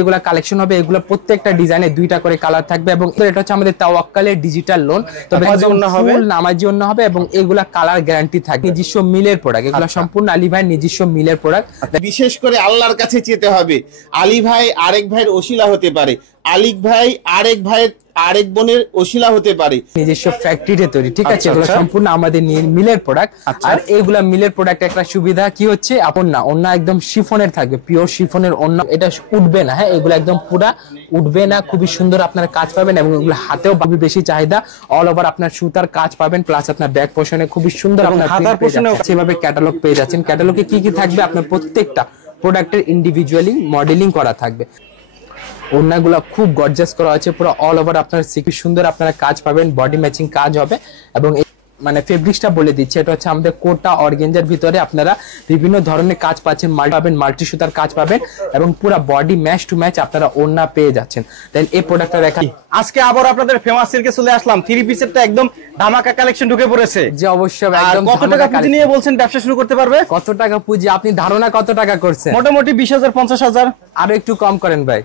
এগুলা কালেকশন হবে, এগুলো প্রত্যেকটা ডিজাইনে দুইটা করে কালার থাকবে এবং এটা হচ্ছে আমাদের তাওয়াক্কালের ডিজিটাল লোন, তবে ফুল নামাজি জন্য হবে এবং এগুলা কালার গ্যারান্টি থাকবে। নিজস্ব মিলের প্রোডাক্ট, এগুলো সম্পূর্ণ আলী ভাইয়ের নিজস্ব মিলের প্রোডাক্ট। বিশেষ করে আল্লাহর কাছে চেতে হবে, আলী ভাই আরেক ভাইয়ের ওসিলা হতে পারে, আলিক ভাই আরেক ভাইয়ের আরেক বোনের ওসিলা হতে পারে, নিজস্ব ফ্যাক্টরিতে তৈরি, ঠিক আছে? এগুলো সম্পূর্ণ আমাদের মিলের প্রোডাক্ট। আর এগুলা মিলের প্রোডাক্ট একটা সুবিধা কি হচ্ছে, ওন্না একদম শিফনের থাকবে, পিওর শিফনের ওন্না, এটা উঠবে না। হ্যাঁ, এগুলো একদম পুরা উঠবে না, খুবই সুন্দর আপনারা কাজ পাবেন এবং এগুলো হাতেও বেশি চাহিদা। অল ওভার আপনার সুতার কাজ পাবেন, প্লাস আপনার ব্যাক পোর্শনে খুবই সুন্দর আপনার হাতার পোর্শনে সেভাবে ক্যাটালগ পেয়ে যাচ্ছেন। ক্যাটালগে কি কি থাকবে, আপনার প্রত্যেকটা প্রোডাক্টের ইন্ডিভিজুয়ালি মডেলিং করা থাকবে। ওড়নাগুলো খুব গর্জাস করা আছে, পুরো অল ওভার আপনার খুব সুন্দর আপনারা কাজ পাবেন, বডি ম্যাচিং কাজ হবে। এবং মানে ফেব্রিক্সটা বলে দিচ্ছে, এটা হচ্ছে আমাদের কোটা অর্গানজার ভিতরে আপনারা বিভিন্ন ধরনের কাজ পাচ্ছেন, মাল্টি সুতার কাজ পাবেন এবং পুরো বডি ম্যাচ টু ম্যাচ আপনারা ওড়না পেয়ে যাচ্ছেন। দেন এই প্রোডাক্টটা দেখাই। আজকে আবার আপনাদের ফেমাস সিল্কে চলে আসলাম, থ্রি পিসেরটা একদম ধামাকা কালেকশন ঢুকে পড়েছে। যে অবশ্যই একদম। কত টাকা পুঁজি নিয়ে বলছেন ব্যবসা শুরু করতে পারবে? কত টাকা পুঁজি, আপনি ধারণা কত টাকা করছেন? মোটামুটি 20,000 50,000। আরো একটু কম করেন ভাই।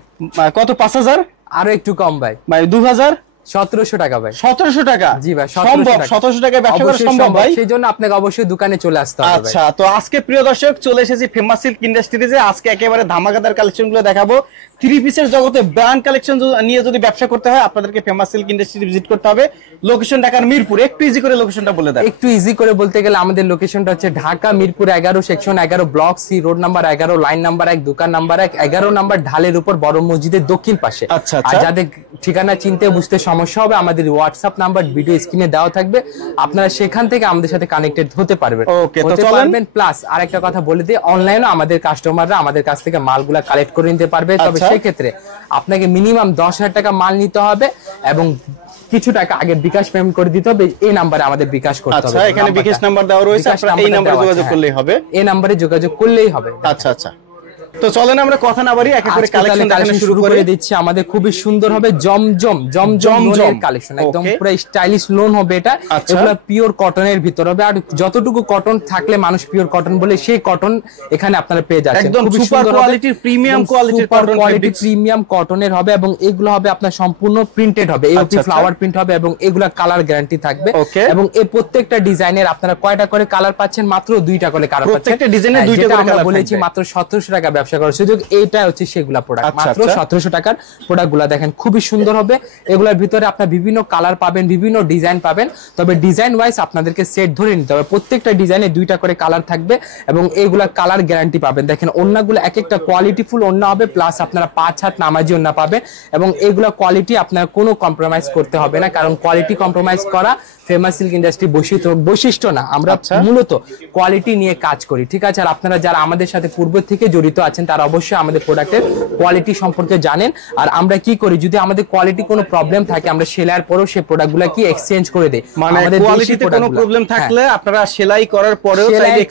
কত? 5,000? আরো একটু কম ভাই। 2,000? 1700 টাকা ভাই। 1700 টাকা? জি ভাই, সম্ভব। 1700 টাকায় ব্যবসা করা সম্ভব ভাই? সেই জন্য আপনাকে অবশ্যই দোকানে চলে আসতে হবে। আচ্ছা, তো আজকে প্রিয় দর্শক চলে এসেছি ফেমাস সিল্ক ইন্ডাস্ট্রিজে। আজকে একেবারে ধামাকাদার কালেকশনগুলো দেখাবো। থ্রি পিসের জগতে ব্র্যান্ড কালেকশন নিয়ে যদি ব্যবসা করতে হয় আপনাদেরকে ফেমাস সিল্ক ইন্ডাস্ট্রি ভিজিট করতে হবে। লোকেশন ঢাকার মিরপুর। একটু ইজি করে লোকেশনটা বলে দেন। একটু ইজি করে বলতে গেলে আমাদের লোকেশনটা হচ্ছে Dhaka Mirpur 11 section 11 block C road number 11 line number 1 দোকান নাম্বার 1 11 নাম্বার ঢালের উপর বড় মসজিদের দক্ষিণ পাশে। আচ্ছা, আর যাদের ঠিকানা চিনতে বুঝতে সমস্যা হবে আমাদের হোয়াটসঅ্যাপ নাম্বার ভিডিও স্ক্রিনে দেওয়া থাকবে, আপনারা সেখান থেকে আমাদের সাথে কানেক্টেড হতে পারবেন। ওকে, তো চলেন। প্লাস আরেকটা কথা বলে দিই, অনলাইনে আমাদের কাস্টমাররা আমাদের কাছ থেকে মালগুলা কালেক্ট করে নিতে পারবে। তবে সেই ক্ষেত্রে আপনাকে মিনিমাম 10,000 টাকা মাল নিতে হবে এবং কিছু টাকা আগে বিকাশ পেমেন্ট করে দিতে হবে। এই নাম্বারে আমাদের বিকাশ করতে হবে। আচ্ছা, এখানে বিকাশ নাম্বার দেওয়া রয়েছে, আপনারা এই নম্বরে যোগাযোগ করলেই হবে। এই নম্বরে যোগাযোগ করলেই হবে। আচ্ছা আচ্ছা, তো চলেন আমরা কথা না বাড়ি একে করে কালেকশন দেখানো শুরু করে দিচ্ছি। আমাদের খুবই সুন্দর হবে জমজমের কালেকশন, একদম পুরো স্টাইলিশ লোন হবে এটা। এগুলো পিওর কটনের ভিতর হবে, আর যতটুকু কটন থাকলে মানুষ পিওর কটন বলে সেই কটন এখানে আপনারা পেয়ে যাচ্ছেন। একদম সুপার কোয়ালিটির প্রিমিয়াম কোয়ালিটির কটন, কোয়ালিটি প্রিমিয়াম কটনের হবে এবং এগুলো হবে আপনার সম্পূর্ণ প্রিন্টেড হবে, এওপি ফ্লাওয়ার প্রিন্ট হবে এবং এগুলা কালার গ্যারান্টি থাকবে। এবং এই প্রত্যেকটা ডিজাইনের আপনারা কয়টা করে কালার পাচ্ছেন? মাত্র 2টা করে কালার পাচ্ছেন। প্রত্যেকটা ডিজাইনে 2টা করে কালার বলেছি, মাত্র 1700 টাকা ব্যবসা করার সুযোগ। এইটা হচ্ছে সেগুলা প্রোডাক্ট, মাত্র 1700 টাকার প্রোডাক্টগুলো দেখেন খুবই সুন্দর হবে। এগুলোর ভিতরে আপনার বিভিন্ন কালার পাবেন, বিভিন্ন ডিজাইন পাবেন, তবে ডিজাইন ওয়াইজ আপনাদেরকে সেট ধরে নিতে হবে। প্রত্যেকটা ডিজাইনে 2টা করে কালার থাকবে এবং এইগুলা কালার গ্যারান্টি পাবেন। দেখেন ওন্নাগুলো এক একটা কোয়ালিটিফুল ওন্না হবে, প্লাস আপনারা 5 হাত নামাজি ওন্না পাবেন এবং এইগুলা কোয়ালিটি আপনারা কোনো কম্প্রোমাইজ করতে হবে না, কারণ কোয়ালিটি কম্প্রোমাইজ করা ফেমাস সিল্ক ইন্ডাস্ট্রি বৈশিষ্ট্য না। আমরা মূলত কোয়ালিটি নিয়ে কাজ করি, ঠিক আছে? আর আপনারা যারা আমাদের সাথে পূর্ব থেকে জড়িত আছেন তারা অবশ্যই আমাদের প্রোডাক্টের কোয়ালিটি সম্পর্কে জানেন। আর আমরা কি করি, যদি আমাদের কোয়ালিটি কোনো প্রবলেম থাকে আমরা সেলাইয়ের পরেও সেই প্রোডাক্টগুলো কি এক্সচেঞ্জ করে দেই। মানে আমাদের কোয়ালিটিতে কোনো প্রবলেম থাকলে আপনারা সেলাই করার পরেও চাইলে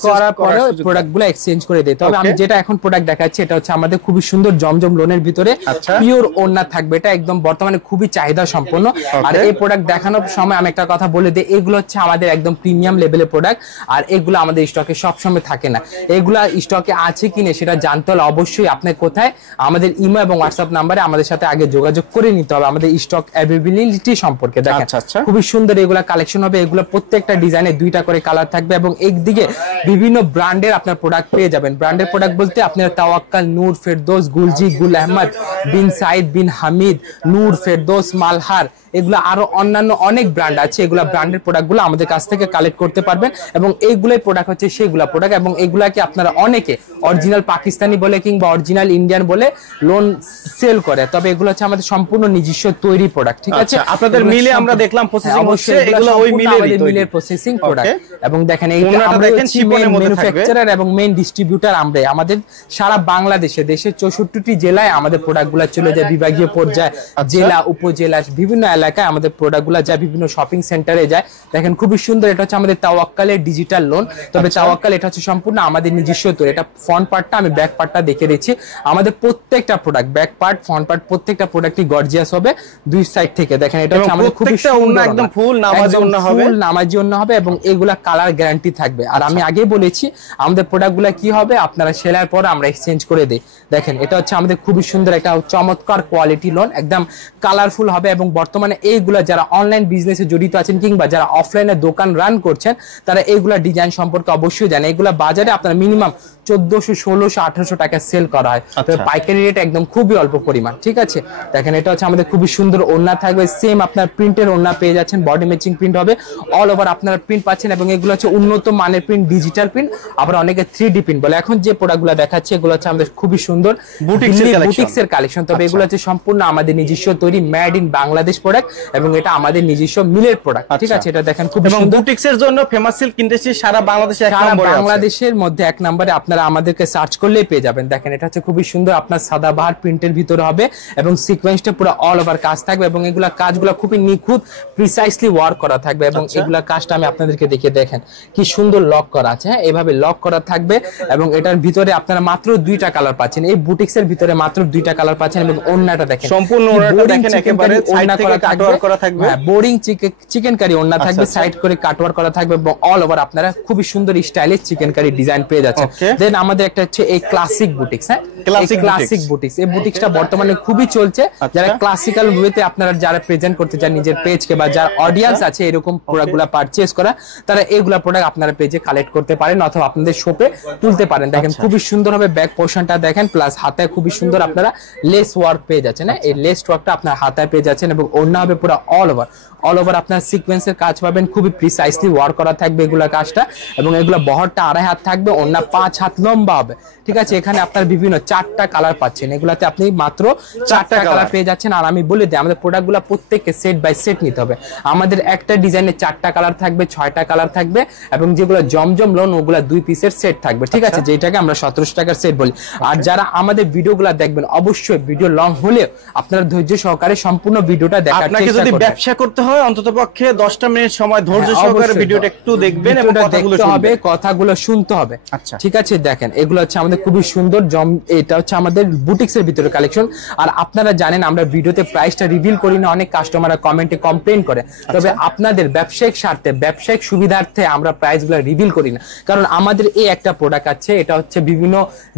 প্রোডাক্টগুলো এক্সচেঞ্জ করে দেই। তবে আমি যেটা এখন প্রোডাক্ট দেখাচ্ছি এটা হচ্ছে আমাদের খুবই সুন্দর জমজম লোনের ভিতরে পিওর ওন্না থাকবে। এটা একদম বর্তমানে খুবই চাহিদা সম্পন্ন। আর এই প্রোডাক্ট দেখানোর সময় আমি একটা কথা বলে দিই, এগুলো হচ্ছে আমাদের একদম প্রিমিয়াম লেভেলের প্রোডাক্ট আর এগুলো আমাদের স্টকে সবসময় থাকে না। এগুলা স্টকে আছে কিনা সেটা জানতে হলে অবশ্যই আপনি কোথায় আমাদের ইমো এবং হোয়াটসঅ্যাপ নাম্বারে আমাদের সাথে আগে যোগাযোগ করে নিতে হবে আমাদের স্টক অ্যাভেলেবিলিটি সম্পর্কে। দেখেন খুবই সুন্দর এগুলা কালেকশন হবে। এগুলো প্রত্যেকটা ডিজাইনে 2টা করে কালার থাকবে এবং একদিকে বিভিন্ন ব্র্যান্ডের আপনার প্রোডাক্ট পেয়ে যাবেন। ব্র্যান্ডের প্রোডাক্ট বলতে আপনার তাওয়াক্কাল, নূর, ফেরদৌস, গুলজি, গুল আহমদ, বিন সাইদ, বিন হামিদ, নূর, ফেরদৌস, মালহার, এগুলো আরো অন্যান্য অনেক ব্র্যান্ড আছে। এগুলা ব্র্যান্ডের প্রোডাক্টগুলো আমাদের কাছ থেকে কালেক্ট করতে পারবেন এবং এইগুলাই প্রোডাক্ট হচ্ছে সেগুলা প্রোডাক্ট এবং এগুলাকে আপনারা অনেকে অরিজিনাল পাকিস্তানি বলে কিংবা অরিজিনাল ইন্ডিয়ান বলে লোন সেল করে, তবে এগুলো হচ্ছে আমাদের সম্পূর্ণ নিজস্ব তৈরি প্রোডাক্ট, ঠিক আছে? আপনাদের মিলে আমরা দেখলাম প্রসেসিং হচ্ছে, এগুলো ওই মিলের প্রসেসিং প্রোডাক্ট। এবং দেখেন এইটা আমরা হচ্ছে মেইন ম্যানুফ্যাকচারার এবং মেইন ডিস্ট্রিবিউটর আমরা। আমাদের সারা বাংলাদেশে দেশের 64টি জেলায় আমাদের প্রোডাক্টগুলো চলে যায় বিভাগীয় পর্যায়ে, জেলা, উপজেলা, বিভিন্ন এলাকা এলাকায় আমাদের প্রোডাক্টগুলো যায়, বিভিন্ন শপিং সেন্টারে যায়। দেখেন খুবই সুন্দর, এটা হচ্ছে আমাদের তাওয়াক্কালের ডিজিটাল লোন। তবে তাওয়াক্কাল এটা হচ্ছে সম্পূর্ণ আমাদের নিজস্ব তৈরি। এটা ফ্রন্ট পার্টটা, আমি ব্যাক পার্টটা দেখে দিচ্ছি। আমাদের প্রত্যেকটা product, back part, front part, প্রত্যেকটা প্রোডাক্টই গর্জিয়াস হবে দুই সাইড থেকে। দেখেন এটা হচ্ছে আমাদের খুবই সুন্দর, একদম ফুল নামাজি ওন্না হবে, ফুল নামাজি ওন্না হবে এবং এগুলা কালার গ্যারান্টি থাকবে। আর আমি আগে বলেছি আমাদের প্রোডাক্টগুলো কি হবে, আপনারা সেলার পর আমরা এক্সচেঞ্জ করে দেই। দেখেন এটা হচ্ছে আমাদের খুবই সুন্দর একটা চমৎকার কোয়ালিটি লোন, একদম কালারফুল হবে। এবং বর্তমানে এইগুলা যারা অনলাইন বিজনেসে জড়িত আছেন কিংবা যারা অফলাইনে দোকান রান করছেন, তারা এইগুলা ডিজাইন সম্পর্কে অবশ্যই জানেন। এগুলা বাজারে আপনারা মিনিমাম 1400, 1600, 1800 টাকা সেল করা হয়। তবে পাইকারি রেট একদম খুবই অল্প পরিমাণ, ঠিক আছে। দেখেন এটা হচ্ছে আমাদের খুবই সুন্দর ওড়না থাকবে, সেম আপনার প্রিন্টের ওড়না পেয়ে যাচ্ছেন, বডি ম্যাচিং প্রিন্ট হবে, অল ওভার আপনারা প্রিন্ট পাচ্ছেন। এবং এগুলো হচ্ছে উন্নত মানের প্রিন্ট, ডিজিটাল প্রিন্ট, আবার অনেকে 3D প্রিন্ট বলে। এখন যে প্রোডাক্টগুলো দেখাচ্ছে এগুলো হচ্ছে আমাদের খুবই সুন্দর বুটিক্সের কালেকশন। তবে এগুলো হচ্ছে সম্পূর্ণ আমাদের নিজস্ব তৈরি, মেড ইন বাংলাদেশ প্রোডাক্ট এবং এটা আমাদের নিজস্ব মিলের প্রোডাক্ট, ঠিক আছে। এটা দেখেন খুব সুন্দর। বুটিক্সের জন্য ফেমাস সিল্ক ইন্ডাস্ট্রি সারা বাংলাদেশে এক নম্বরে আছে, বাংলাদেশের মধ্যে এক নম্বরে। আপনারা আমাদেরকে সার্চ করলেই পেয়ে যাবেন। দেখেন এটা হচ্ছে খুবই সুন্দর, আপনার সাদাবাহার প্রিন্টের ভিতরে হবে এবং সিকোয়েন্সটা পুরো অল ওভার কাজ থাকবে এবং এগুলা কাজগুলো খুবই নিখুঁত, প্রিসাইসলি ওয়ার্ক করা থাকবে। এবং এগুলা কাজটা আমি আপনাদেরকে দেখিয়ে, দেখেন কি সুন্দর লক করা আছে। হ্যাঁ, এভাবে লক করা থাকবে এবং এটার ভিতরে আপনারা মাত্র 2টা কালার পাচ্ছেন। এই বুটিক্সের ভিতরে মাত্র 2টা কালার পাচ্ছেন এবং ওড়নাটা দেখেন, সম্পূর্ণ ওড়নাটা দেখেন একেবারে সাইড থেকে কাটওয়ার্ক করা থাকবে। হ্যাঁ, বোরিং চিকেন কারি ওড়না থাকবে, সাইড করে কাটওয়ার্ক করা থাকবে এবং অল ওভার আপনারা খুবই সুন্দর স্টাইলিশ চিকেন কারি ডিজাইন পেয়ে যাচ্ছেন। দেন আমাদের একটা হচ্ছে এই ক্লাসিক বুটিক্স। হ্যাঁ, ক্লাসিক বুটিক্স, এই বুটিক্সটা বর্তমানে খুবই চলছে। যারা ক্লাসিক্যাল ওয়েতে আপনারা যারা প্রেজেন্ট করতে চান নিজের পেজকে, বা যার অডিয়েন্স আছে এরকম প্রোডাক্টগুলো পারচেজ করা, তারা এগুলা প্রোডাক্ট আপনারা পেজে কালেক্ট করতে পারেন অথবা আপনাদের শপে তুলতে পারেন। দেখেন খুবই সুন্দর হবে, ব্যাক পোর্শনটা দেখেন, প্লাস হাতায় খুবই সুন্দর আপনারা লেস ওয়ার্ক পেয়ে যাচ্ছেন। এই লেস ওয়ার্কটা আপনার হাতায় পেয়ে যাচ্ছেন এবং ওড়না হবে পুরো অল ওভার আপনার সিকোয়েন্সের কাজ পাবেন, খুবই প্রিসাইসলি ওয়ার্ক করা থাকবে এগুলা কাজটা। এবং এগুলা বহরটা 2.5 হাত থাকবে, ওড়না 5 হাত লম্বা হবে, ঠিক আছে। এখানে আপনার বিভিন্ন 4টা কালার পাচ্ছেন, এগুলাতে আপনি মাত্র 4টা কালার পেয়ে যাচ্ছেন। আর আমি বলে দিই আমাদের প্রোডাক্টগুলো প্রত্যেককে সেট বাই সেট নিতে হবে। আমাদের একটা ডিজাইনে 4টা কালার থাকবে, 6টা কালার থাকবে এবং যেগুলো জমজম লোন ওগুলা 2 পিসের সেট থাকবে, ঠিক আছে, যেটাকে আমরা 1700 টাকার সেট বলি। আর যারা আমাদের ভিডিওগুলো দেখবেন অবশ্যই ভিডিও লং হলে আপনারা ধৈর্য সহকারে সম্পূর্ণ ভিডিওটা দেখার চেষ্টা করবেন। আপনাকে যদি ব্যবসা করতে হয় অন্ততপক্ষে 10টা মিনিট সময় ধৈর্য সহকারে ভিডিওটা একটু দেখবেন এবং কথাগুলো শুনতে হবে, কথাগুলো শুনতে হবে, আচ্ছা, ঠিক আছে। দেখেন এগুলো হচ্ছে আমাদের খুবই সুন্দর এটা হচ্ছে আমাদের বুটিক্সের ভিতরে কালেকশন। আর আপনারা জানেন আমরা ভিডিওতে প্রাইসটা রিভিল করি না, অনেক কাস্টমাররা কমেন্টে কমপ্লেইন করে। তবে আপনাদের ব্যবসায়িক স্বার্থে, ব্যবসায়িক সুবিধার্থে আমরা প্রাইসগুলো রিভিল করি না, কারণ আমাদের এই একটা প্রোডাক্ট আছে, এটা হচ্ছে বিভিন্ন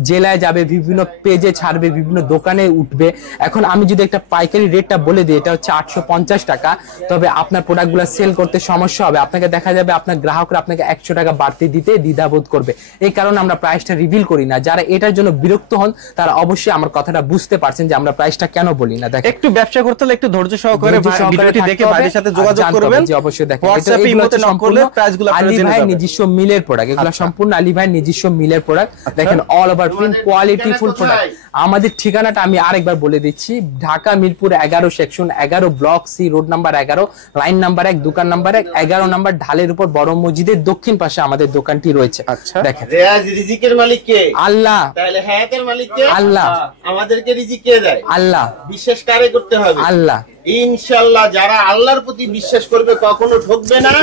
জেলায় যাবে, বিভিন্ন পেজে ছাড়বে, বিভিন্ন দোকানে উঠবে। এখন আমি যদি একটা পাইকারি রেটটা বলে দিই, এটা হচ্ছে 850 টাকা, তবে আপনার প্রোডাক্টগুলো সেল করতে সমস্যা হবে। আপনাকে দেখা যাবে আপনার গ্রাহকরা আপনাকে 100 টাকা বাড়তি দিতে দ্বিধাবোধ করবে। এই কারণে আমরা প্রাইসটা রিভিল করি না। যারা এটার জন্য বিরক্ত হন তারা অবশ্যই আমার কথাটা বুঝতে পারছেন যে আমরা প্রাইসটা কেন বলি না। দেখেন একটু ব্যবসা করতে হলে একটু ধৈর্য সহকারে ভিডিওটি দেখে ভাইয়ের সাথে যোগাযোগ করবেন। জি অবশ্যই। দেখেন হোয়াটসঅ্যাপে ইমোতে নক করলে প্রাইসগুলো আপনারা জেনে যাবেন। আলী ভাই নিজস্ব মিলের প্রোডাক্ট, এগুলো সম্পূর্ণ আলী ভাই নিজস্ব মিলের প্রোডাক্ট। দেখেন all over print, quality full product. আমাদের ঠিকানাটা আমি আরেকবার বলে দিচ্ছি, Dhaka Mirpur 11 section 11 block C, road number 11, line number 1, দোকান নাম্বার 1, 11 নাম্বার ঢালের উপর বড় মসজিদের দক্ষিণ পাশে আমাদের দোকানটি রয়েছে। দেখেন রিয়াজ রিজিকের মালিক কে? আল্লাহ। তাহলে হায়াতের মালিক কে? আল্লাহ। আমাদেরকে রিজিক কে দেয়? আল্লাহ। বিশ্বাস কারে করতে হবে? আল্লাহ। ইনশাআল্লাহ যারা আল্লাহর প্রতি বিশ্বাস করবে কখনো ঠকবে না।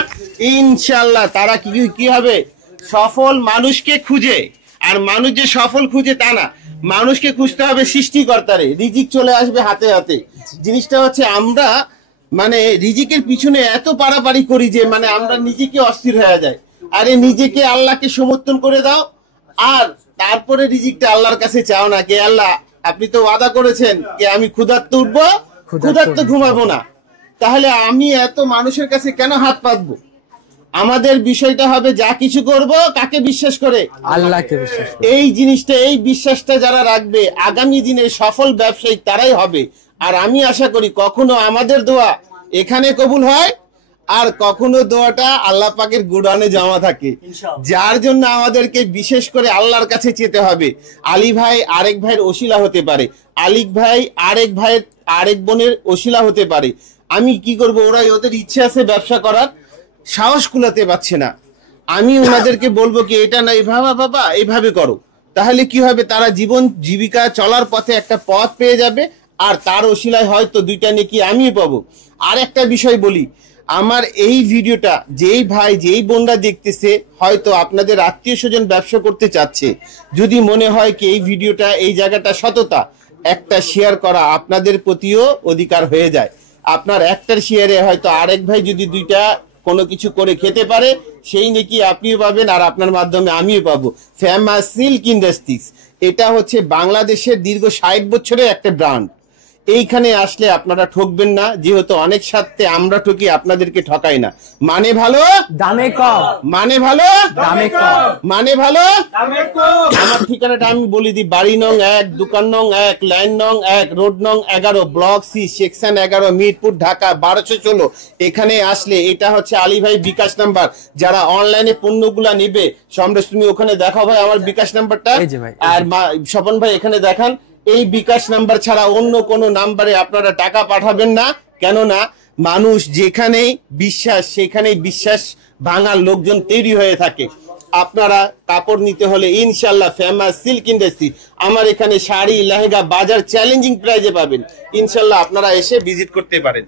ইনশাআল্লাহ তারা কি হবে? সফল মানুষকে খুঁজে। আর মানুষ যে সফল খুঁজে তা না, মানুষকে খুঁজতে হবে সৃষ্টিকর্তারে, রিজিক চলে আসবে হাতে হাতে। জিনিসটা হচ্ছে আমরা মানে রিজিকের পিছনে এত পারাপারি করি যে মানে আমরা নিজেকে অস্থির হয়ে যায়। আরে নিজেকে আল্লাহকে সমর্থন করে দাও আর তারপরে রিজিকটা আল্লাহর কাছে চাও না। কে আল্লাহ আপনি তো ওয়াদা করেছেন যে আমি ক্ষুধার্ত উঠবো, ক্ষুধার্ত ঘুমাবো না, তাহলে আমি এত মানুষের কাছে কেন হাত পাতবো? আমাদের বিষয়টা হবে যা কিছু করব কাকে বিশ্বাস করে? আল্লাহকে বিশ্বাস করে। এই জিনিসটা, এই বিশ্বাসটা যারা রাখবে আগামী দিনে সফল ব্যবসায়ী তারাই হবে। আর আমি আশা করি কখনো আমাদের দোয়া এখানে কবুল হয় আর কখনো দোয়াটা আল্লাহ পাকের গোডাউনে জমা থাকে, যার জন্য আমাদেরকে বিশেষ করে আল্লাহর কাছে যেতে হবে। আলী ভাই আরেক ভাইয়ের ওসিলা হতে পারে, আলিক ভাই আরেক ভাইয়ের আরেক বোনের ওসিলা হতে পারে। আমি কি করব? ওরাই ওদের ইচ্ছে আছে ব্যবসা করার, সাহস কুলাতে পারছে না। আমি ওনাদেরকে বলবো কি এটা না এইভাবে বাবা এইভাবে করো, তাহলে কি হবে? তারা জীবন জীবিকা চলার পথে একটা পথ পেয়ে যাবে। আর তার ওসিলায় হয়তো 2টা নেকি আমিও পাবো। আর একটা বিষয় বলি, আমার এই ভিডিওটা যেই ভাই যেই বোনরা দেখতেছে, হয়তো আপনাদের আত্মীয় স্বজন ব্যবসা করতে চাচ্ছে, যদি মনে হয় কি এই ভিডিওটা এই জায়গাটা সততা, একটা শেয়ার করা আপনাদের প্রতিও অধিকার হয়ে যায়। আপনার একটার শেয়ারে হয়তো আরেক ভাই যদি 2টা কোনো কিছু করে খেতে পারে, সেই নাকি আপনিও পাবেন আর আপনার মাধ্যমে আমিও পাবো। ফেমাস সিল্ক ইন্ডাস্ট্রিজ, এটা হচ্ছে বাংলাদেশের দীর্ঘ 60 বছরের একটা ব্র্যান্ড। এইখানে আসলে আপনারা ঠকবেন না, যেহেতু অনেক সাথে আমরা ঠকি, আপনাদেরকে ঠকাই না। মানে ভালো দামে কম, মানে ভালো দামে কম, মানে ভালো আমার ঠিকানাটা আমি বলে দিই, বাড়ি নং 1, দোকান নং 1, লাইন নং 1, রোড নং 11, block C, section 11, Mirpur, Dhaka 1216। এখানে আসলে এটা হচ্ছে আলী ভাই বিকাশ নাম্বার। যারা অনলাইনে পণ্যগুলা নিবে, সমরেশ তুমি ওখানে দেখাও ভাই আমার বিকাশ নাম্বারটা, আর স্বপন ভাই এখানে দেখান। এই বিকাশ নাম্বার ছাড়া অন্য কোনো নাম্বারে আপনারা টাকা পাঠাবেন না, কেননা মানুষ যেখানেই বিশ্বাস সেখানেই বিশ্বাস ভাঙার লোকজন তৈরি হয়ে থাকে। আপনারা কাপড় নিতে হলে ইনশাল্লাহ ফেমাস সিল্ক ইন্ডাস্ট্রি, আমার এখানে শাড়ি লেহেঙ্গা বাজার চ্যালেঞ্জিং প্রাইজে পাবেন। ইনশাল্লাহ আপনারা এসে ভিজিট করতে পারেন।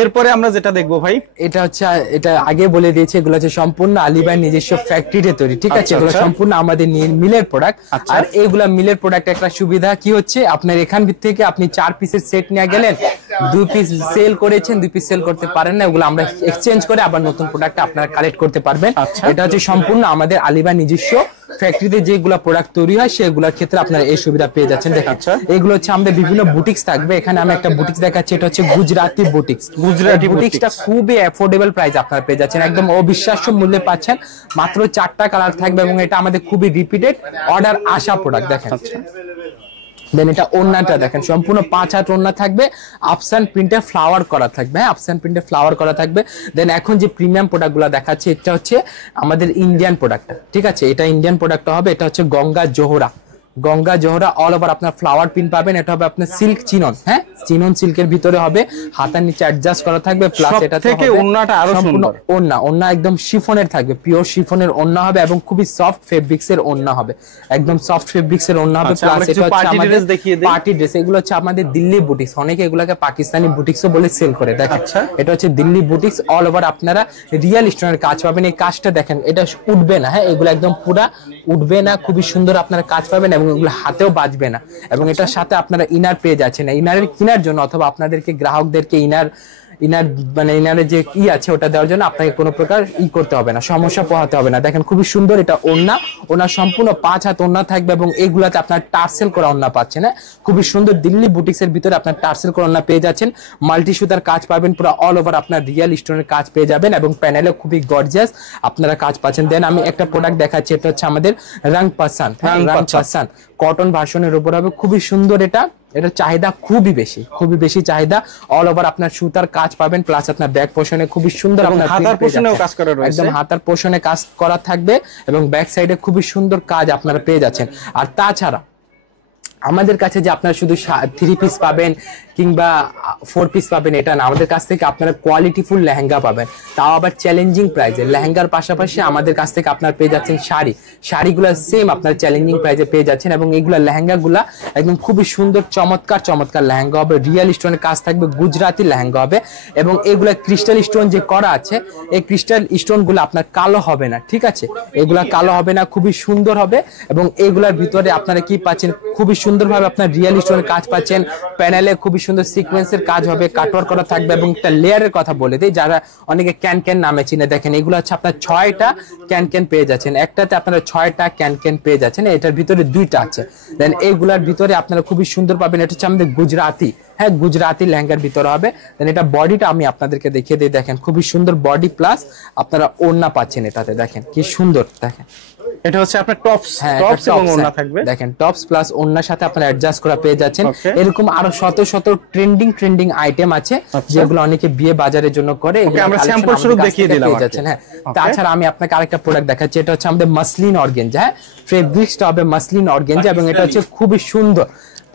এরপরে আমরা যেটা দেখবো ভাই, এটা হচ্ছে, এটা আগে বলে দিয়েছে, এগুলো হচ্ছে সম্পূর্ণ আলী ভাইয়ের নিজস্ব ফ্যাক্টরিতে তৈরি, ঠিক আছে? এগুলো সম্পূর্ণ আমাদের মিলের প্রোডাক্ট। আর এগুলা মিলের প্রোডাক্ট একটা সুবিধা কি হচ্ছে, আপনার এখান থেকে আপনি 4 পিসের সেট নিয়ে গেলেন, 2 পিস সেল করেছেন, 2 পিস সেল করতে পারেন না, এগুলো আমরা এক্সচেঞ্জ করে আবার নতুন প্রোডাক্ট আপনারা কালেক্ট করতে পারবেন। এটা হচ্ছে সম্পূর্ণ আমাদের আলী ভাই নিজস্ব ফ্যাক্টরিতে যেগুলো প্রোডাক্ট তৈরি হয় সেগুলোর ক্ষেত্রে আপনারা এই সুবিধা পেয়ে যাচ্ছেন। দেখেন এগুলো হচ্ছে আমাদের বিভিন্ন বুটিক্স থাকবে। এখানে আমি একটা বুটিক্স দেখাচ্ছি, এটা হচ্ছে গুজরাটি বুটিক্স। গুজরাটি বুটিক্সটা খুবই অ্যাফোর্ডেবল প্রাইস আপনারা পেয়ে যাচ্ছেন, একদম অবিশ্বাস্য মূল্যে পাচ্ছেন। মাত্র 4টা কালার থাকবে এবং এটা আমাদের খুবই রিপিটেড অর্ডার আসা প্রোডাক্ট। দেখেন দেন এটা ওন্নাটা দেখেন, সম্পূর্ণ 5 হাত ওন্না থাকবে, আফসান প্রিন্টে ফ্লাওয়ার করা থাকবে। হ্যাঁ, আফসান প্রিন্টে ফ্লাওয়ার করা থাকবে। দেন এখন যে প্রিমিয়াম প্রোডাক্টগুলো দেখাচ্ছে, এটা হচ্ছে আমাদের ইন্ডিয়ান প্রোডাক্ট, ঠিক আছে? এটা ইন্ডিয়ান প্রোডাক্ট হবে। এটা হচ্ছে গঙ্গা জোহরা, গঙ্গা জোহরা অল ওভার আপনার ফ্লাওয়ার প্রিন্ট পাবেন। এটা হবে আপনার সিল্ক চিনন, হ্যাঁ চিনন সিল্কের ভিতরে হবে, হাতার নিচে অ্যাডজাস্ট করা থাকবে। প্লাস এটা থেকে ওন্নাটা আরো সুন্দর, ওন্না একদম শিফনের থাকবে, পিওর শিফনের ওন্না হবে এবং খুবই সফট ফেব্রিক্স এর ওন্না হবে, একদম সফট ফেব্রিক্স এর ওন্না হবে। প্লাস এটা হচ্ছে আমাদের পার্টি ড্রেস, এগুলো হচ্ছে আমাদের দিল্লি বুটিক্স, অনেকে এগুলাকে পাকিস্তানি বুটিক্সও বলে সেল করে। দেখেন এটা হচ্ছে দিল্লি বুটিক্স, অল ওভার আপনারা রিয়েল স্টোনের কাজ পাবেন। এই কাজটা দেখেন, এটা উঠবে না, হ্যাঁ এগুলো একদম পুরা উঠবে না, খুবই সুন্দর আপনারা কাজ পাবেন এবং এগুলো হাতেও বাজবে না। এবং এটার সাথে আপনারা ইনার পেয়ে যাচ্ছেন। ইনারের কেনার জন্য অথবা আপনাদেরকে গ্রাহকদেরকে ইনার মানে ইনারের যে কি আছে ওটা দেওয়ার জন্য আপনাকে কোনো প্রকার করতে হবে না, সমস্যা পোহাতে হবে না। দেখেন খুবই সুন্দর এটা ওন্না সম্পূর্ণ 5 হাত ওন্না থাকবে এবং এইগুলাতে আপনার টার্সেল করা ওন্না পাচ্ছেন। হ্যাঁ, খুবই সুন্দর দিল্লি বুটিক্স এর ভিতরে আপনার টার্সেল করা ওন্না পেয়ে যাচ্ছেন। মাল্টি সুতার কাজ পাবেন, পুরো অল ওভার আপনার রিয়েল স্টোনের কাজ পেয়ে যাবেন এবং প্যানেলে খুবই গর্জিয়াস আপনারা কাজ পাচ্ছেন। দেন আমি একটা প্রোডাক্ট দেখাচ্ছি, এটা হচ্ছে আমাদের রং পাসান কটন ভার্সনের উপর হবে, খুবই সুন্দর। এটার চাহিদা খুবই বেশি চাহিদা। অল ওভার আপনার সুতার কাজ পাবেন, প্লাস আপনার ব্যাক পোর্শনে খুবই সুন্দর আপনার হাতার পোর্শনেও কাজ করা রয়েছে, একদম হাতার পোর্শনে কাজ করা থাকবে এবং ব্যাক সাইডে খুবই সুন্দর কাজ আপনারা পেয়ে যাচ্ছেন। আর তাছাড়া আমাদের কাছে যে আপনারা শুধু 3 পিস পাবেন কিংবা 4 পিস পাবেন এটা না, আমাদের কাছ থেকে আপনারা কোয়ালিটিফুল লেহেঙ্গা পাবেন, তাও আবার চ্যালেঞ্জিং প্রাইসে। লেহেঙ্গার পাশাপাশি আমাদের কাছ থেকে আপনারা পেয়ে যাচ্ছেন শাড়িগুলো সেম আপনার চ্যালেঞ্জিং প্রাইসে পেয়ে যাচ্ছেন এবং এইগুলা লেহেঙ্গাগুলা একদম খুবই সুন্দর চমৎকার লেহেঙ্গা হবে। রিয়েল স্টোনের কাজ থাকবে, গুজরাটি লেহেঙ্গা হবে এবং এগুলা ক্রিস্টাল স্টোন যে করা আছে, এই ক্রিস্টাল স্টোনগুলো আপনার কালো হবে না, ঠিক আছে? এগুলা কালো হবে না, খুবই সুন্দর হবে এবং এগুলার ভিতরে আপনারা কি পাচ্ছেন, খুবই সুন্দরভাবে আপনার রিয়েল স্টোনের কাজ পাচ্ছেন। প্যানেলে খুবই সুন্দর সিকোয়েন্সের কাজ হবে, কাটওয়ার্ক করা থাকবে এবং একটা লেয়ারের কথা বলে দেই, যারা অনেকে ক্যান নামে চিনে, দেখেন এগুলো হচ্ছে আপনার 6টা ক্যান পেয়ে যাচ্ছেন, একটাতে আপনারা 6টা ক্যান পেয়ে যাচ্ছেন, এটার ভিতরে 2টা আছে। দেন এইগুলার ভিতরে আপনারা খুবই সুন্দর পাবেন। এটা হচ্ছে আমাদের গুজরাটি, হ্যাঁ গুজরাটি লেহেঙ্গার ভিতরে হবে। দেন এটা বডিটা আমি আপনাদেরকে দেখিয়ে দিই, দেখেন খুবই সুন্দর বডি, প্লাস আপনারা ওড়না পাচ্ছেন এটাতে, দেখেন কি সুন্দর। দেখেন এটা হচ্ছে আপনার টপস এবং ওড়না থাকবে, দেখেন টপস প্লাস ওড়নার সাথে আপনারা অ্যাডজাস্ট করা পেয়ে যাচ্ছেন। এরকম আরো শত ট্রেন্ডিং আইটেম আছে যেগুলো অনেকে বিয়ে বাজারের জন্য করে, এগুলো আমরা স্যাম্পল স্বরূপ দেখিয়ে দিলাম যাচ্ছেন। হ্যাঁ, তাছাড়া আমি আপনাকে আরেকটা প্রোডাক্ট দেখাচ্ছি, এটা হচ্ছে আমাদের মাসলিন অর্গানজা। হ্যাঁ, ফেব্রিক্সটা হবে মাসলিন অর্গানজা এবং এটা হচ্ছে খুবই সুন্দর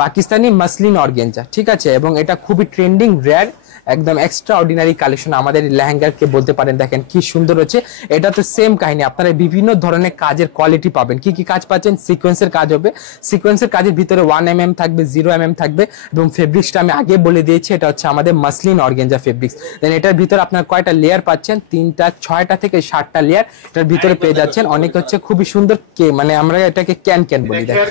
পাকিস্তানি মাসলিন অর্গানজা, ঠিক আছে? এবং এটা খুবই ট্রেন্ডিং রেয়ার একদম এক্সট্রা অর্ডিনারি কালেকশন আমাদের লেহেঙ্গাকে বলতে পারেন। দেখেন কি সুন্দর হচ্ছে, এটা তো সেম কাহিনী, আপনারা বিভিন্ন ধরনের কাজের কোয়ালিটি পাবেন। কি কি কাজ পাচ্ছেন? সিকোয়েন্সের কাজ হবে, সিকোয়েন্সের কাজের ভিতরে 1 mm থাকবে, 0 mm থাকবে, এবং ফেব্রিক্সটা আমি আগে বলে দিয়েছি এটা হচ্ছে আমাদের মাসলিন অর্গানজা ফেব্রিক্স। দেন এটার ভিতরে আপনার কয়টা লেয়ার পাচ্ছেন? 3টা 6টা থেকে 7টা লেয়ার এটার ভিতরে পেয়ে যাচ্ছেন। অনেক হচ্ছে খুবই সুন্দর মানে আমরা এটাকে ক্যান বলি। দেখেন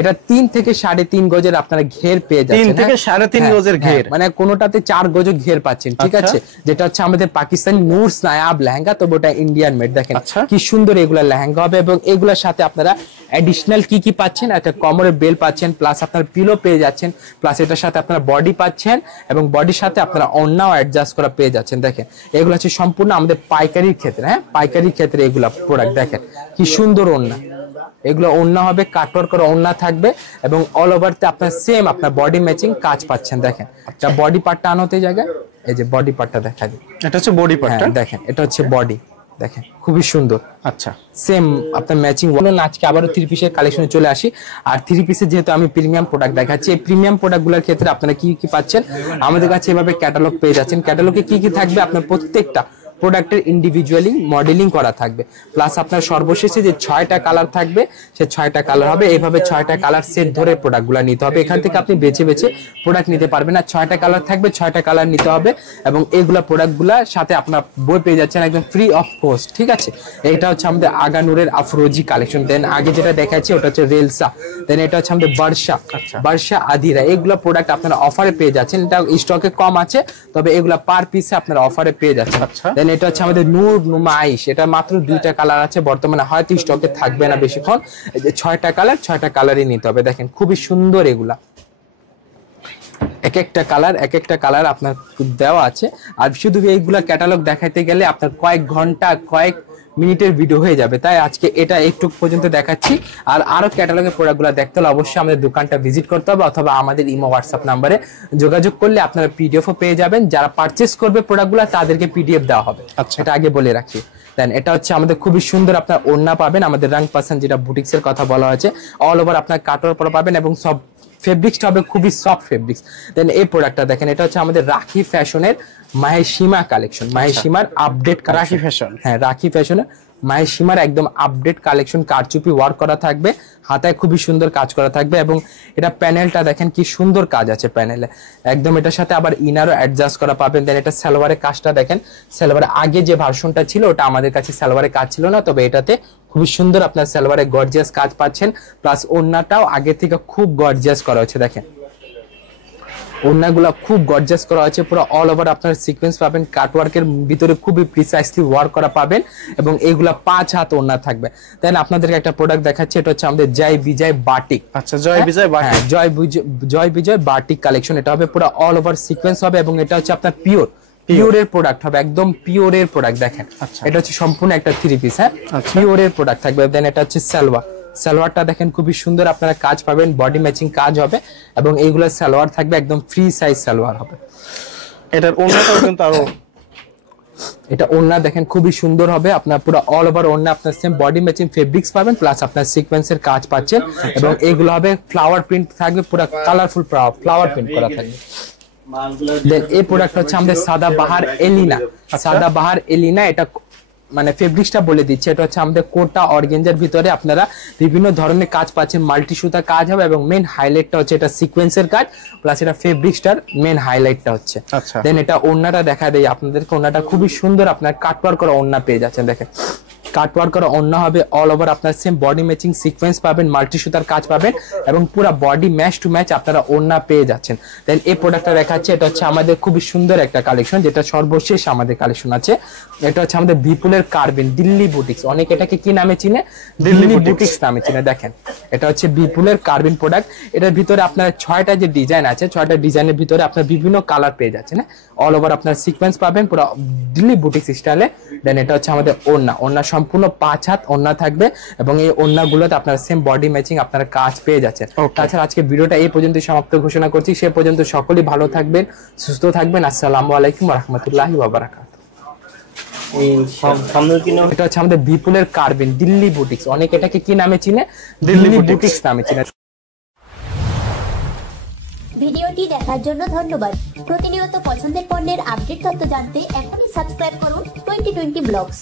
এটা 3 থেকে 3.5 গজের আপনারা ঘের পেয়ে যাচ্ছেন, 3 থেকে 3.5 গজের ঘের, মানে কোনোটাতে 4 গজ ঘের পাচ্ছেন, ঠিক আছে? যেটা হচ্ছে আমাদের পাকিস্তানি নূরস নায়াব লেহেঙ্গা, তবে ওটা ইন্ডিয়ান মেড। দেখেন কি সুন্দর এগুলা লেহেঙ্গা হবে, এবং এগুলোর সাথে আপনারা অ্যাডিশনাল কি পাচ্ছেন? একটা কোমরের বেল পাচ্ছেন, প্লাস আপনার পিলো পেয়ে যাচ্ছেন, প্লাস এটার সাথে আপনারা বডি পাচ্ছেন, এবং বডির সাথে আপনারা ওড়নাও অ্যাডজাস্ট করা পেয়ে যাচ্ছেন। দেখেন এগুলো হচ্ছে সম্পূর্ণ আমাদের পাইকারির ক্ষেত্রে, হ্যাঁ পাইকারির ক্ষেত্রে এগুলা প্রোডাক্ট। দেখেন কি সুন্দর ওড়না, এগুলো ওড়না হবে, কাটওয়ার্ক করা ওড়না থাকবে, এবং অল ওভারতে আপনার সেম আপনার বডি ম্যাচিং কাজ পাচ্ছেন। দেখেন এটা বডি পার্টটা আনোতে জায়গায়, এই যে বডি পার্টটা দেখা দিই, এটা হচ্ছে বডি পার্টটা। দেখেন এটা হচ্ছে বডি, দেখেন খুবই সুন্দর। আচ্ছা সেম আপনার ম্যাচিং। বলুন আজকে আবারও 3 পিসের কালেকশনে চলে আসি। আর 3 পিসের যেহেতু আমি প্রিমিয়াম প্রোডাক্ট দেখাচ্ছি, এই প্রিমিয়াম প্রোডাক্টগুলোর ক্ষেত্রে আপনারা কি কি পাচ্ছেন? আমাদের কাছে এভাবে ক্যাটালগ পেয়ে যাচ্ছেন। ক্যাটালগে কি কি থাকবে? আপনার প্রত্যেকটা প্রোডাক্টের ইন্ডিভিজুয়ালি মডেলিং করা থাকবে, প্লাস আপনার সর্বশেষে যে 6টা কালার থাকবে সে 6টা কালার হবে। এইভাবে 6টা কালার সেট ধরে প্রোডাক্টগুলো নিতে হবে। এখান থেকে আপনি বেছে বেছে প্রোডাক্ট নিতে পারবেন না, 6টা কালার থাকবে, 6টা কালার নিতে হবে, এবং এইগুলা প্রোডাক্টগুলোর সাথে আপনার বই পেয়ে যাচ্ছেন একদম ফ্রি অফ কস্ট, ঠিক আছে? এটা হচ্ছে আমাদের আগানুরের আফরোজি কালেকশন। দেন আগে যেটা দেখাচ্ছি ওটা হচ্ছে রেলসা, দেন এটা হচ্ছে আমাদের বর্ষা, বর্ষা আদিরা। এগুলো প্রোডাক্ট আপনারা অফারে পেয়ে যাচ্ছেন, এটা স্টকে কম আছে, তবে এগুলা পার পিসে আপনারা অফারে পেয়ে যাচ্ছেন। এটা হচ্ছে আমাদের নূর নুমাইশ, এটা মাত্র 2টা কালার আছে বর্তমানে, হয়তো স্টকে থাকবে না বেশিক্ষণ। এই যে 6টা কালার, 6টা কালারই নিতে হবে। দেখেন খুবই সুন্দর এগুলা, এক একটা কালার আপনার দেওয়া আছে। আর শুধু এইগুলা ক্যাটালগ দেখাইতে গেলে আপনার কয়েক ঘন্টা কয়েক মিনিটের ভিডিও হয়ে যাবে, তাই আজকে এটা একটু পর্যন্ত দেখাচ্ছি। আর আরো ক্যাটালগের প্রোডাক্টগুলো দেখতে হলে অবশ্যই আমাদের দোকানটা ভিজিট করতে হবে, অথবা আমাদের ইমো হোয়াটসঅ্যাপ নাম্বারে যোগাযোগ করলে আপনারা পিডিএফও পেয়ে যাবেন। যারা পারচেস করবে প্রোডাক্টগুলো তাদেরকে পিডিএফ দেওয়া হবে, এটা আগে বলে রাখি। দেন এটা হচ্ছে আমাদের খুবই সুন্দর আপনার ওড়না পাবেন, আমাদের রং পাসান যেটা বুটিক্সের কথা বলা হয়েছে, অল ওভার আপনার কাটওয়ার্ক করা পাবেন, এবং সব ফেব্রিক্সটা হবে খুবই সফট ফেব্রিক্স। দেন এই প্রোডাক্টটা দেখেন, এটা হচ্ছে আমাদের রাখি ফ্যাশনের মাহেশিমা কালেকশন, মাহেশিমার আপডেট রাখি ফ্যাশন, হ্যাঁ রাখি ফ্যাশনের মাহেশিমার একদম আপডেট কালেকশন। কারচুপি ওয়ার্ক করা থাকবে, হাতায় খুবই সুন্দর কাজ করা থাকবে, এবং এটা প্যানেলটা দেখেন কি সুন্দর কাজ আছে প্যানেলে একদম। এটার সাথে আবার ইনারও অ্যাডজাস্ট করা পাবেন। দেন এটা সালোয়ারের কাজটা দেখেন, সালোয়ারের আগে যে ভার্সনটা ছিল ওটা আমাদের কাছে সালোয়ারের কাজ ছিল না, তবে এটাতে খুবই সুন্দর আপনার সালোয়ারে গর্জিয়াস কাজ পাচ্ছেন, প্লাস ওড়নাটাও আগে থেকে খুব গর্জিয়াস করা হয়েছে। দেখেন ওড়নাগুলো খুব গর্জিয়াস করা আছে, পুরো অল ওভার আপনার সিকোয়েন্স পাবেন, কাটওয়ার্কের ভিতরে খুবই প্রিসাইসলি ওয়ার্ক করা পাবেন, এবং এগুলা 5 হাত ওড়না থাকবে। দেন আপনাদেরকে একটা প্রোডাক্ট দেখাচ্ছি, এটা হচ্ছে আমাদের জয় বিজয় বাটিক। আচ্ছা জয় বিজয় বাটিক, জয় বিজয় বাটিক কালেকশন। এটা হবে পুরো অল ওভার সিকোয়েন্স হবে, এবং এটা হচ্ছে আপনার পিওরের প্রোডাক্ট হবে, একদম পিওরের প্রোডাক্ট। দেখেন এটা হচ্ছে সম্পূর্ণ একটা 3 পিস, হ্যাঁ পিওরের প্রোডাক্ট থাকবে। দেন এটা হচ্ছে সালোয়ারটা দেখেন খুবই সুন্দর আপনারা কাজ পাবেন, বডি ম্যাচিং কাজ হবে, এবং এইগুলো সালোয়ার থাকবে একদম ফ্রি সাইজ সালোয়ার হবে। এটার ওড়নাটাও কিন্তু আরো, এটা ওড়না দেখেন খুবই সুন্দর হবে, আপনার পুরো অল ওভার ওড়না আপনার সেম বডি ম্যাচিং ফেব্রিক্স পাবেন, প্লাস আপনার সিকোয়েন্সের কাজ পাচ্ছেন, এবং এগুলো হবে ফ্লাওয়ার প্রিন্ট থাকবে, পুরো কালারফুল ফ্লাওয়ার প্রিন্ট করা থাকবে। দেন এই প্রোডাক্ট হচ্ছে আমাদের সাদাবাহার এলিনা। এটা মানে ফেব্রিক্সটা বলে দিচ্ছে, এটা হচ্ছে আমাদের কোটা অর্গানজার ভিতরে আপনারা বিভিন্ন ধরনের কাজ পাচ্ছেন, মাল্টি সুতা কাজ হবে, এবং মেন হাইলাইটটা হচ্ছে এটা সিকোয়েন্সের কাজ, প্লাস এটা ফেব্রিক্সটার মেন হাইলাইটটা হচ্ছে। দেন এটা ওড়নাটা দেখা দেয় আপনাদেরকে, ওড়নাটা খুবই সুন্দর আপনার কাটওয়ার্ক করা ওড়না পেয়ে যাচ্ছেন। দেখেন কাটওয়ার্ক করা ওড়না হবে, অল ওভার আপনার সেম বডি ম্যাচিং সিকোয়েন্স পাবেন, মাল্টি সুতার কাজ পাবেন, এবং পুরো বডি ম্যাচ টু ম্যাচ আপনারা ওড়না পেয়ে যাচ্ছেন। দেন এই প্রোডাক্টটা দেখাচ্ছে, এটা হচ্ছে আমাদের খুবই সুন্দর একটা কালেকশন, যেটা সর্বশেষ আমাদের কালেকশন আছে। এটা হচ্ছে আমাদের বিপুলের কার্বিন দিল্লি বুটিক্স, অনেকে এটাকে কি নামে চিনে? দিল্লি বুটিক্স নামে চিনে। দেখেন এটা হচ্ছে বিপুলের কার্বিন প্রোডাক্ট, এটার ভিতরে আপনার 6টা যে ডিজাইন আছে, 6টা ডিজাইনের ভিতরে আপনার বিভিন্ন কালার পেয়ে যাচ্ছেন, অল ওভার আপনার সিকোয়েন্স পাবেন পুরো দিল্লি বুটিক্স স্টাইলে। দেন এটা হচ্ছে আমাদের ওড়না সম্পূর্ণ 5 হাত ওড়না থাকবে, এবং এই ওড়নাগুলোতে আপনার সেম বডি ম্যাচিং আপনারা কাজ পেয়ে যাচ্ছেন। তাছাড়া আজকে ভিডিওটা এই পর্যন্ত সমাপ্ত ঘোষণা করছি, সে পর্যন্ত সকলেই ভালো থাকবেন, সুস্থ থাকবেন। আসসালামু আলাইকুম ওয়া রাহমাতুল্লাহি ওয়া বারাকাতুহু। এটা হচ্ছে আমাদের বিপুলের কার্বিন দিল্লি বুটিক্স, অনেকে এটাকে কি নামে চিনে? দিল্লি বুটিক্স নামে চিনে। ভিডিওটি দেখার জন্য ধন্যবাদ। প্রতিনিয়ত পছন্দের পণ্যের আপডেট তথ্য জানতে এখনই সাবস্ক্রাইব করুন 2020 ব্লগস।